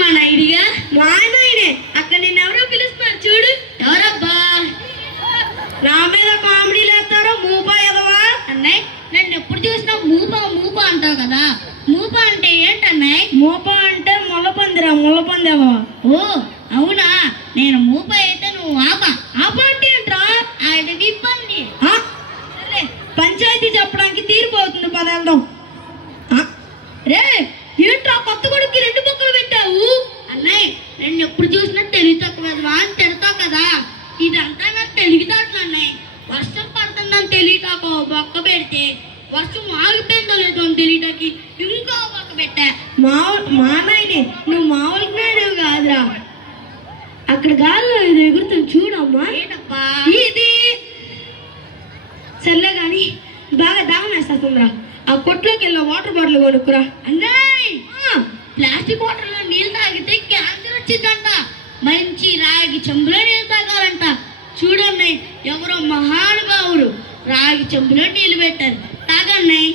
మా నైడిగా మా నాయనే. అక్కడ నిన్నెవరో పిలుస్తున్నారు చూడు. ఎవరబ్బా? నా మీద కామెడీ లేస్తారో మూపా ఎదవా. అన్నయ్య నన్ను ఎప్పుడు చూసినా మూపా మూపా అంటావు కదా. మూపా అంటే ఏంటన్నయ్య? మూపా అంటే ముళ్ళపందిరా, ముళ్ళపంది ఎదవా. ఓ అవునా, నేను మూపా అయితే నువ్వు ఆపా. ఆపా అంటే ఏంట్రా? ఆయన విప్పంది. సరే పంచాయతీ చెప్పడానికి తీర్పు అవుతుంది, పద వెళ్దాం. రే ఏంట్రా కొత్త కొడుకు రెండు బొక్కలు పెట్టావు? అన్నయ్య నేను ఎప్పుడు చూసినా తెలివి తక్కువ అని తిడతావు కదా. ఇదంతా నాకు తెలివితేటలు అన్నయ్య. వర్షం పడుతుందని తెలియటాక బొక్క పెడితే వర్షం ఆగిపోయిందో లేదో అని తెలియటానికి ఇంకో బొక్క పెట్టా. మా నాయనే నువ్వు మామూలు నాయనవి కాదురా. అక్కడ గాల్లో ఇది ఎగురుతుంది చూడమ్మా. ఏంటబ్బా ఇది? సర్లే కానీ బాగా దాహం వేస్తుందిరా. ఆ కొట్లోకి వెళ్ళి వాటర్ బాటిల్ కొనుక్కురా. అన్నయ్య ప్లాస్టిక్ వాటర్లో నీళ్ళు తాగితే క్యాన్సర్ వచ్చిందంట. మంచి రాగి చెంబులో నీళ్ళు తాగాలంట. చూడన్నయ్య ఎవరో మహానుభావుడు రాగి చెంబులో నీళ్ళు పెట్టారు, తాగన్నయ్య.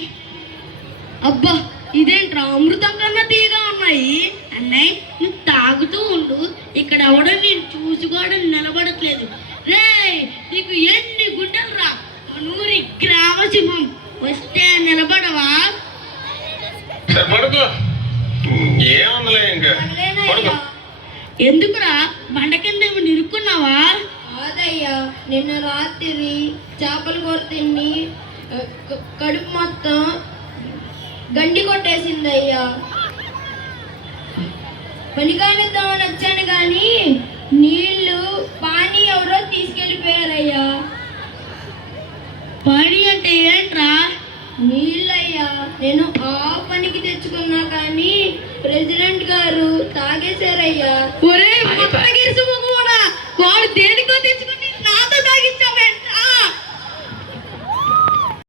అబ్బా ఇదేంట్రా అమృతం కన్నా తీగా ఉన్నాయి. అన్నయ్య నువ్వు తాగుతూ ఉండు, ఇక్కడ ఎవడో నేను చూసుకోవడం నిలబడట్లేదు. రే నీకు ఎన్ని గుండెలు రా, నూరి గ్రామ సింహం వస్తే నిలబడవా? ఎందుకురా బండ కింద నిరుక్కున్నావా? కాదయ్యా, నిన్న రాత్రి చేపల కూర తిని కడుపు మొత్తం గండి కొట్టేసిందయ్యా. పనికానిద్దామని వచ్చాను కానీ నీళ్లు పానీ ఎవరో తీసుకెళ్ళిపోయారయ్యా. పానీ అంటే ఏంట్రా? నీళ్ళయ్యా, నేను ఆ పనికి తెచ్చుకున్నా కానీ ప్రెసిడెంట్ గారు తాగేశారయ్యా. ఒరే వాడు దేనికో తెచ్చుకున్నా